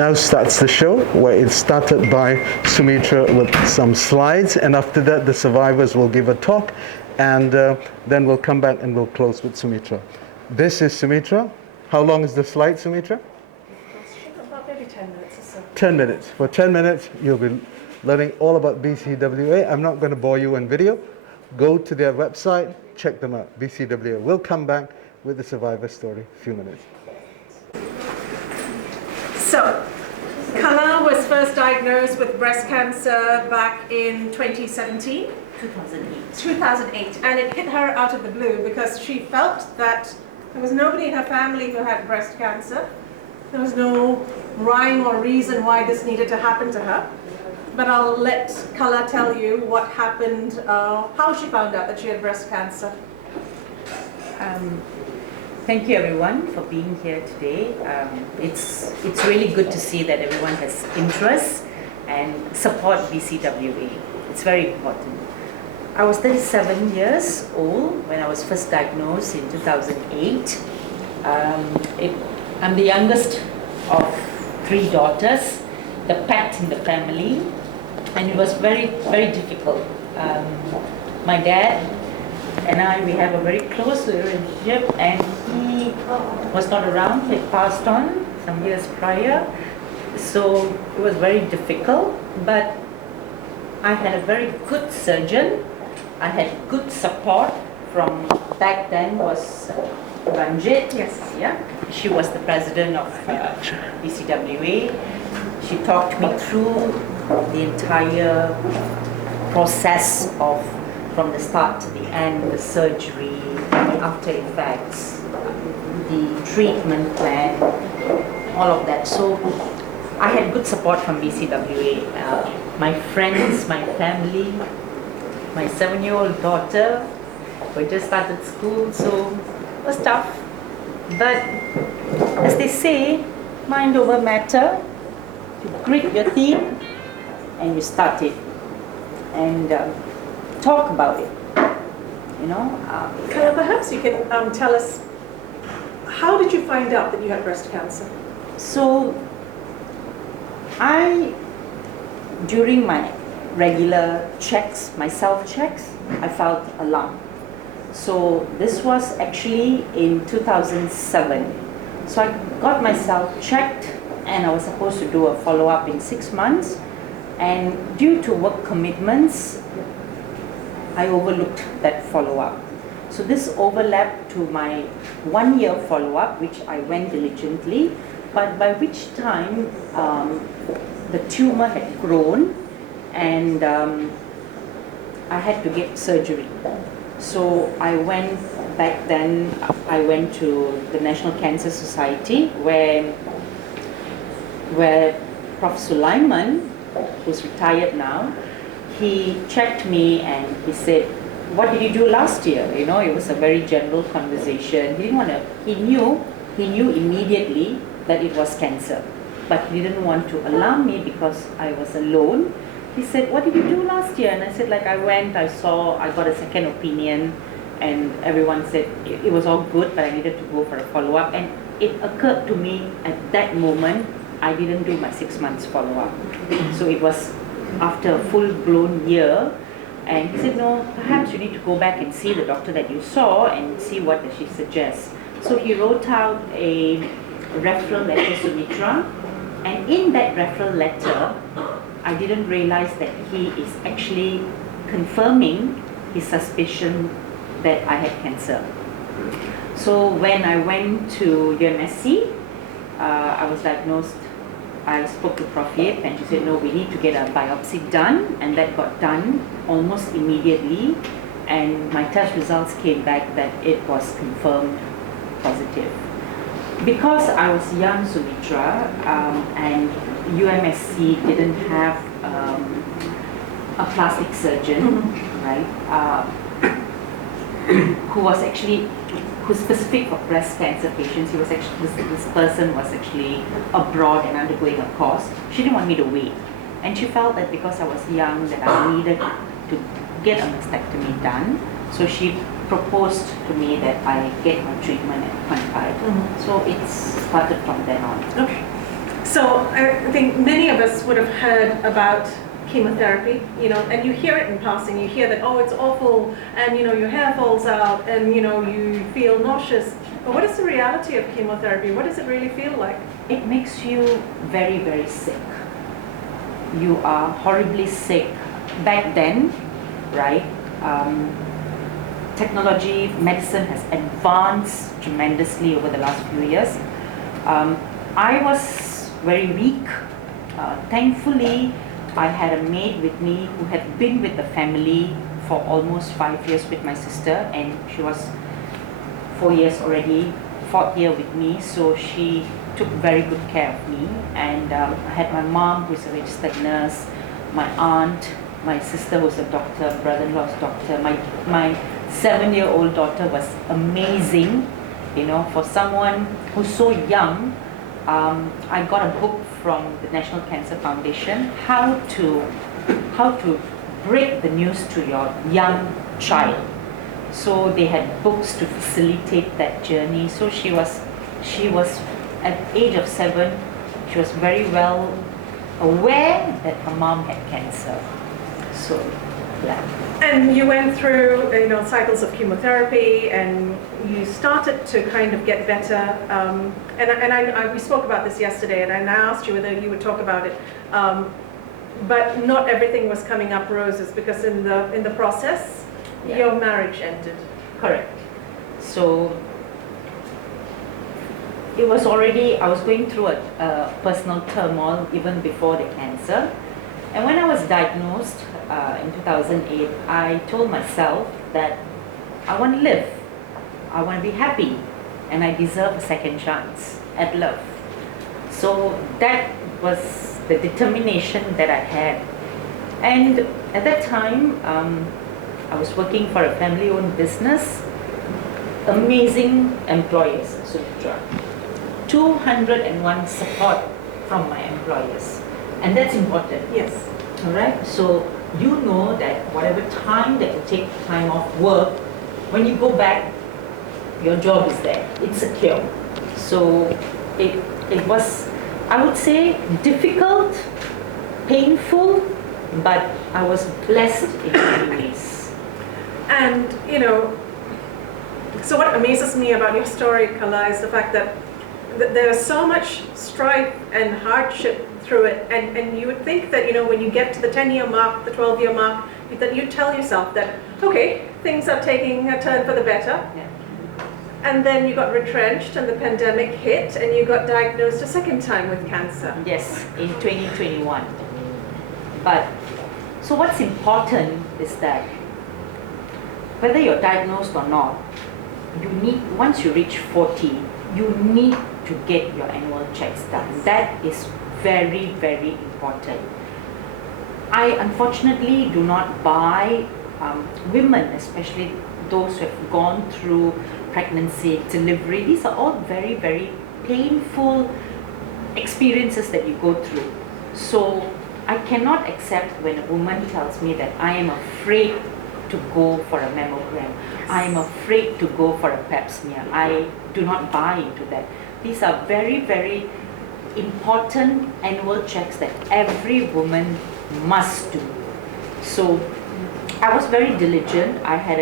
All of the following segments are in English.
Now starts the show, where it started by Sumitra with some slides, and after that the survivors will give a talk, and then we'll come back and we'll close with Sumitra. This is Sumitra. How long is the slide, Sumitra? About maybe 10 minutes or so. 10 minutes. For 10 minutes, you'll be learning all about BCWA. I'm not going to bore you on video. Go to their website, check them out, BCWA. We'll come back with the survivor story in a few minutes. So, Kuala was first diagnosed with breast cancer back in 2017? 2008. 2008. And it hit her out of the blue because she felt that there was nobody in her family who had breast cancer. There was no rhyme or reason why this needed to happen to her. But I'll let Kuala tell you what happened, how she found out that she had breast cancer. Thank you everyone for being here today. It's really good to see that everyone has interest and support BCWA. It's very important. I was 37 years old when I was first diagnosed in 2008. I'm the youngest of 3 daughters, the pet in the family, and it was very, very difficult. My dad and I, we have a very close relationship, and he was not around. He had passed on some years prior, so it was very difficult, but I had a very good surgeon. I had good support from, back then was Ranjit. Yes. Yeah. She was the president of BCWA. She talked me through the entire process of, from the start to the end, the surgery, the after effects, the treatment plan, all of that. So I had good support from BCWA. My friends, my family, my 7-year-old daughter, who just started school, so it was tough. But as they say, mind over matter, you grit your teeth and you start it and talk about it, you know. Kuala, perhaps you can tell us, how did you find out that you had breast cancer? So during my regular checks, my self-checks, I felt a lump. So this was actually in 2007. So I got myself checked and I was supposed to do a follow-up in 6 months. And due to work commitments, I overlooked that follow-up. So this overlapped to my 1-year follow-up, which I went diligently, but by which time the tumor had grown and I had to get surgery. So I went, back then, I went to the National Cancer Society where Prof. Sulaiman, who's retired now, he checked me and he said, what did you do last year? You know, it was a very general conversation. He didn't want to, he knew immediately that it was cancer, but he didn't want to alarm me because I was alone. He said, what did you do last year? And I said, like, I went, I saw, I got a second opinion, and everyone said it was all good, but I needed to go for a follow-up. And it occurred to me at that moment, I didn't do my 6 months follow-up. So it was after a full-blown year, and he said, no, perhaps you need to go back and see the doctor that you saw and see what she suggests. So he wrote out a referral letter to Mitra, and in that referral letter, I didn't realize that he is actually confirming his suspicion that I had cancer. So when I went to UMSC, I was diagnosed. I spoke to Prof. Yip and she said, no, we need to get a biopsy done, and that got done almost immediately, and my test results came back that it was confirmed positive. Because I was young, Sumitra, and UMSC didn't have a plastic surgeon, right, who's specific for breast cancer patients. He was actually, this person was actually abroad and undergoing a course. She didn't want me to wait, and she felt that because I was young that I needed to get a mastectomy done. So she proposed to me that I get my treatment at 25. So it started from then on. Okay. So I think many of us would have heard about chemotherapy, and you hear it in passing. You hear that, oh, it's awful, and your hair falls out, and you feel nauseous. But what is the reality of chemotherapy? What does it really feel like? It makes you very, very sick. You are horribly sick. Back then, right, technology, medicine has advanced tremendously over the last few years. I was very weak. Thankfully, I had a maid with me who had been with the family for almost 5 years with my sister, and she was 4 years already, 4th year with me, so she took very good care of me. And I had my mom, who's a registered nurse, my aunt, my sister who's a doctor, brother-in-law's doctor. My 7-year-old daughter was amazing, for someone who's so young. I got a book from the National Cancer Foundation, how to break the news to your young child. So they had books to facilitate that journey. So she was at the age of 7, she was very well aware that her mom had cancer. So, yeah. And you went through, cycles of chemotherapy, and you started to kind of get better. And we spoke about this yesterday, and I asked you whether you would talk about it. But not everything was coming up roses, because in the process, your marriage ended. Correct. So it was already, I was going through a personal turmoil even before the cancer. And when I was diagnosed in 2008, I told myself that I want to live, I want to be happy, and I deserve a second chance at love. So that was the determination that I had. And at that time, I was working for a family-owned business, amazing employers, Sumitra. 201 support from my employers. And that's important. Yes. All right. So you know that whatever time that you take time off work, when you go back, your job is there. It's secure. So it was, I would say, difficult, painful, but I was blessed in many ways. And so what amazes me about your story, Kala, is the fact that there's so much strife and hardship through it, and you would think that when you get to the 10-year mark, the 12-year mark, that you tell yourself that, okay, things are taking a turn for the better. Yeah. And then you got retrenched, and the pandemic hit, and you got diagnosed a second time with cancer. Yes, in 2021. But so what's important is that whether you're diagnosed or not, once you reach 40, you need to get your annual checks done. That is very, very important. I unfortunately do not buy women, especially those who have gone through pregnancy, delivery. These are all very, very painful experiences that you go through. So I cannot accept when a woman tells me that I am afraid to go for a mammogram. I am afraid to go for a pap smear. I do not buy into that. These are very, very important annual checks that every woman must do. So I was very diligent. I had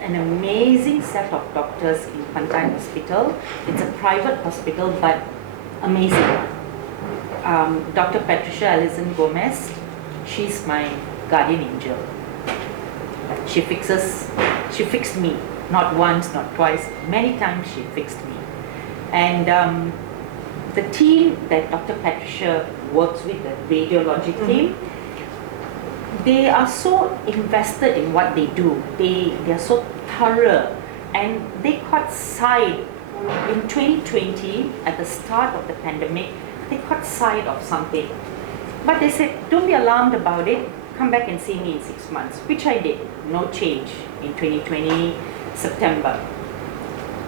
an amazing set of doctors in Petaling Hospital. It's a private hospital, but amazing. Dr. Patricia Alison Gomez, she's my guardian angel. She fixed me, not once, not twice, many times she fixed me. And the team that Dr. Patricia works with, the radiology team, they are so invested in what they do. They are so thorough, and they caught sight in 2020 at the start of the pandemic. They caught sight of something, but they said, don't be alarmed about it, come back and see me in 6 months, which I did. No change in 2020 September.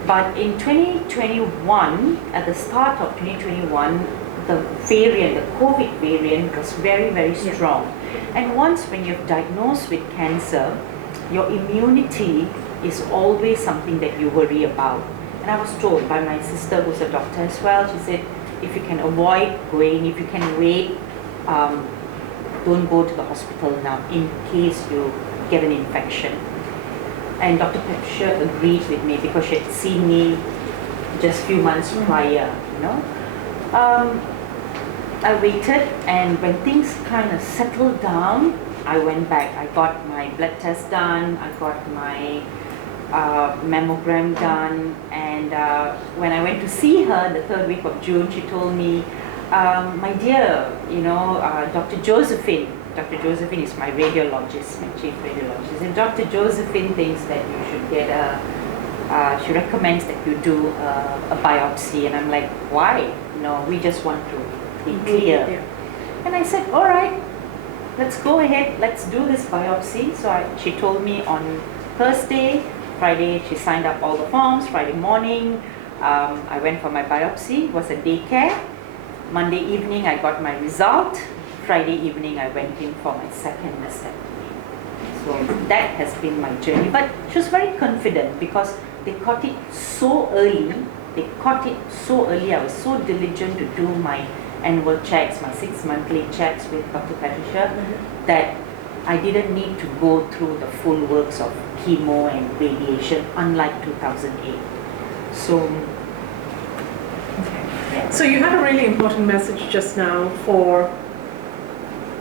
But in 2021, at the start of 2021, the variant, the COVID variant was very, very strong. And once when you're diagnosed with cancer, your immunity is always something that you worry about. And I was told by my sister, who's a doctor as well, she said, if you can avoid going, if you can wait, don't go to the hospital now in case you get an infection. And Dr. Patricia agreed with me because she had seen me just a few months prior, you know. I waited, and when things kind of settled down, I went back. I got my blood test done, I got my mammogram done, and when I went to see her the 3rd week of June, she told me, my dear, you know, Dr. Josephine is my radiologist, my chief radiologist, and Dr. Josephine thinks that you should get she recommends that you do a biopsy. And I'm like, why? No, we just want to be clear. Yeah. And I said, all right, let's go ahead, let's do this biopsy. So she told me on Thursday, Friday she signed up all the forms, Friday morning I went for my biopsy, it was a daycare. Monday evening I got my result, Friday evening I went in for my second mastectomy. So that has been my journey. But she was very confident because they caught it so early. I was so diligent to do my annual checks, my 6 monthly checks with Dr. Patricia, that I didn't need to go through the full works of chemo and radiation, unlike 2008. So, So you had a really important message just now for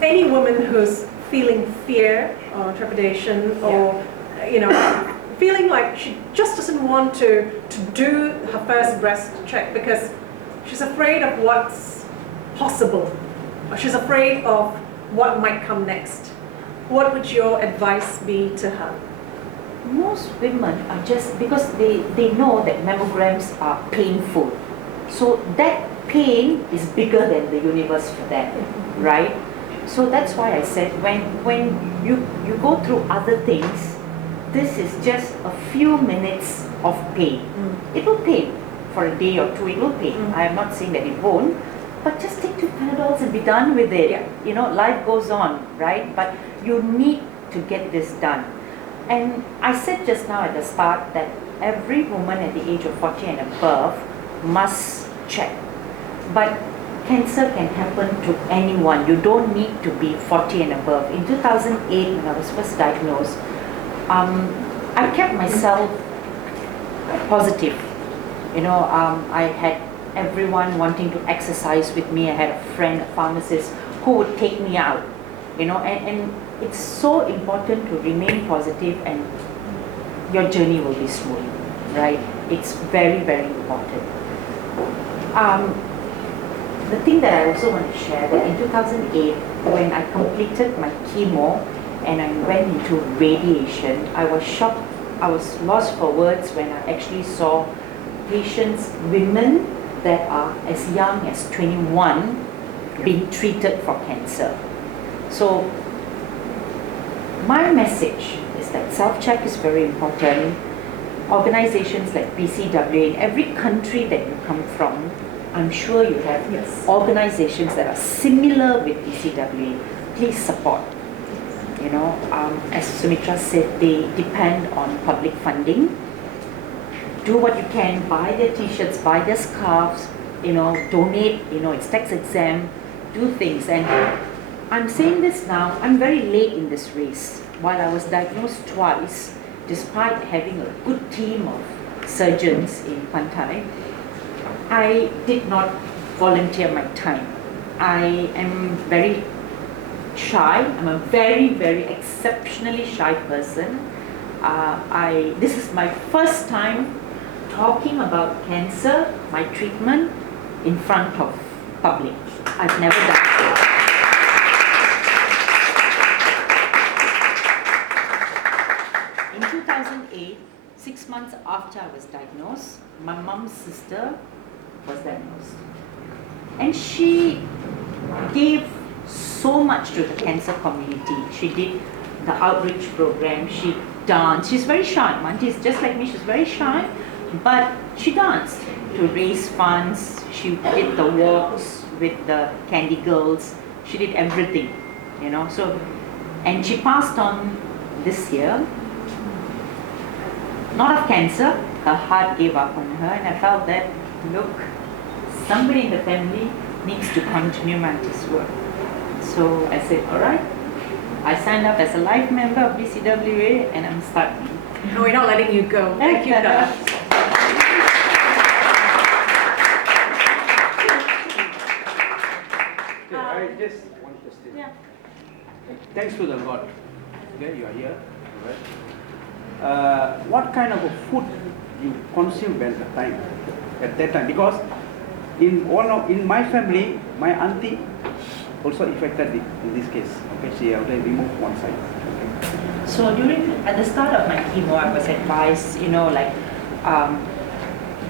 any woman who's feeling fear or trepidation or, you know, feeling like she just doesn't want to do her first breast check because she's afraid of what's possible, or she's afraid of what might come next. What would your advice be to her? most women are just, because they know that mammograms are painful. So that pain is bigger than the universe for them, right? So that's why I said when you go through other things, this is just a few minutes of pain. It will pain for a day or two, it will pain. I am not saying that it won't, but just take 2 Panadols and be done with it. Yeah. You know, life goes on, right? But you need to get this done. And I said just now at the start that every woman at the age of 40 and above must check. But cancer can happen to anyone. You don't need to be 40 and above. In 2008, when I was first diagnosed, I kept myself positive. You know, I had everyone wanting to exercise with me. I had a friend, a pharmacist, who would take me out. You know, and it's so important to remain positive, and your journey will be smooth, right? It's very, very important. The thing that I also want to share, that in 2008, when I completed my chemo and I went into radiation, I was shocked. I was lost for words when I actually saw patients, women that are as young as 21, being treated for cancer. So my message is that self-check is very important. Organizations like PCWA, in every country that you come from, I'm sure you have organizations that are similar with PCWA. Please support. You know, as Sumitra said, they depend on public funding. Do what you can, buy their t-shirts, buy their scarves, you know, donate, you know, it's tax exempt, do things. And I'm saying this now, I'm very late in this race. While I was diagnosed twice, despite having a good team of surgeons in Pantai, I did not volunteer my time. I am very shy. I'm a very, very exceptionally shy person. This is my first time talking about cancer, my treatment, in front of public. I've never done so. In 2008, 6 months after I was diagnosed, my mom's sister was diagnosed. And she gave so much to the cancer community. She did the outreach program, she danced. She's very shy. Manti is just like me, she's very shy, but she danced to raise funds. She did the walks with the candy girls. She did everything, you know. So, and she passed on this year. Not of cancer, her heart gave up on her, and I felt that, look, somebody in the family needs to continue Mantis work. So I said, all right. I signed up as a life member of BCWA and I'm starting. No, we're not letting you go. Thank you, Kuala. I just want to say, thanks to the Lord, okay, you are here. Right? What kind of a food you consume at that time? Because in my family, my auntie also affected in this case. Okay, she already removed one side. Okay. So at the start of my chemo, I was advised,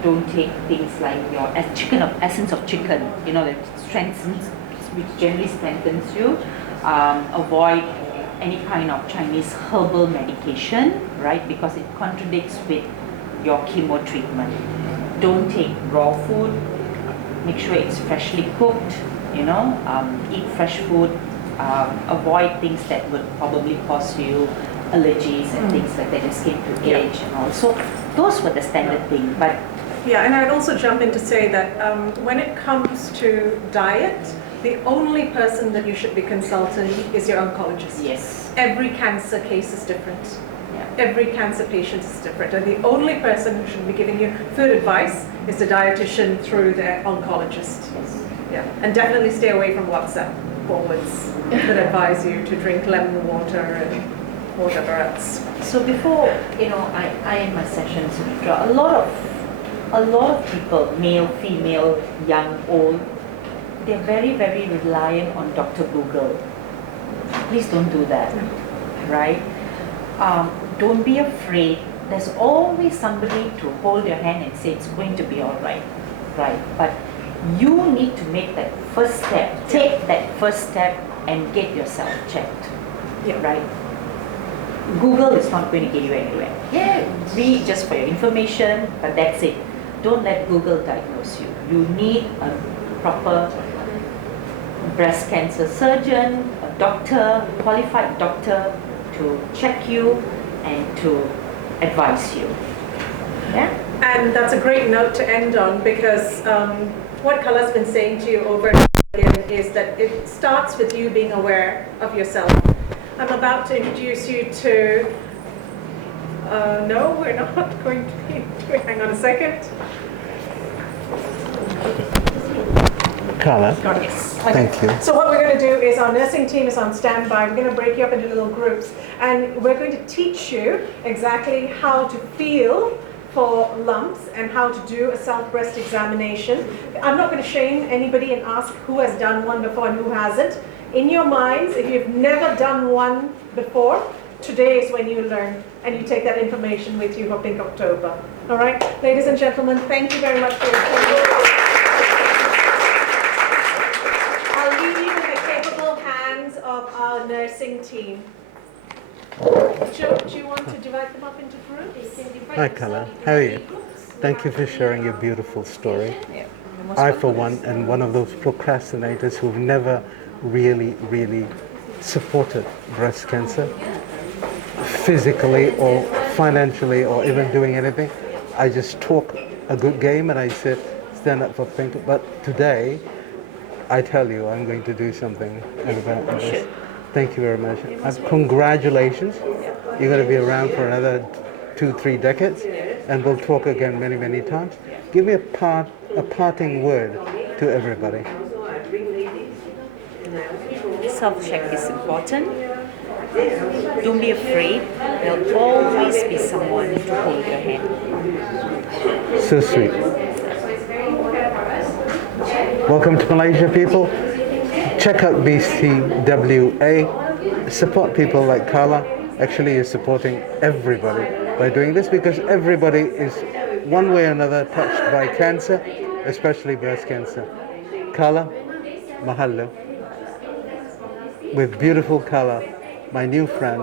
don't take things like your essence of chicken, that strengthens, which generally strengthens you. Avoid any kind of Chinese herbal medication, right? Because it contradicts with your chemo treatment. Don't take raw food. Make sure it's freshly cooked. Eat fresh food. Avoid things that would probably cause you allergies and things like that, your skin to age and all. So those were the standard thing. But yeah, and I'd also jump in to say that when it comes to diet, the only person that you should be consulting is your oncologist. yes, Every cancer case is different. yeah. Every cancer patient is different, and the only person who should be giving you food advice is the dietitian through their oncologist. Yes. Yeah, and definitely stay away from WhatsApp forwards that advise you to drink lemon water and whatever else. So before I end my sessions, a lot of people, male, female, young, old, they're very, very reliant on Dr. Google. Please don't do that, right? Don't be afraid. There's always somebody to hold your hand and say it's going to be all right, right? But you need to make that first step. Take that first step and get yourself checked, right? Google is not going to get you anywhere. Yeah, read just for your information, but that's it. Don't let Google diagnose you. You need a proper breast cancer surgeon, a doctor, qualified doctor to check you and to advise you. Yeah? And that's a great note to end on, because what Kuala's been saying to you over and over again is that it starts with you being aware of yourself. I'm about to introduce you to, no, we're not going to be doing, hang on a second. Kuala, Yes. thank you. So what we're going to do is our nursing team is on standby. We're going to break you up into little groups, and we're going to teach you exactly how to feel for lumps and how to do a self-breast examination. I'm not going to shame anybody and ask who has done one before and who hasn't. In your minds, if you've never done one before, today is when you learn, and you take that information with you for Pink October. All right, ladies and gentlemen, thank you very much for your attention. I'll leave you in the capable hands of our nursing team. Do you want to divide them up into groups? Hi Kuala, how are you? Thank you for sharing your beautiful story. I, for one, am one of those procrastinators who've never really supported breast cancer, physically or financially or even doing anything. I just talk a good game and I said, stand up for Pink. But today, I tell you, I'm going to do something about this. Thank you very much. Congratulations. You're going to be around for another 2-3 decades, and we'll talk again many times. Give me a parting word to everybody. Self-check is important. Don't be afraid. There'll always be someone to hold your hand. So sweet. Welcome to Malaysia, people. Check out BCWA. Support people like Kuala. Actually, you're supporting everybody by doing this, because everybody is one way or another touched by cancer, especially breast cancer. Kuala, mahalo. With beautiful Kuala, my new friend,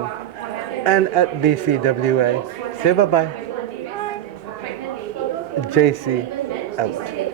and at BCWA. Say bye-bye. JC out.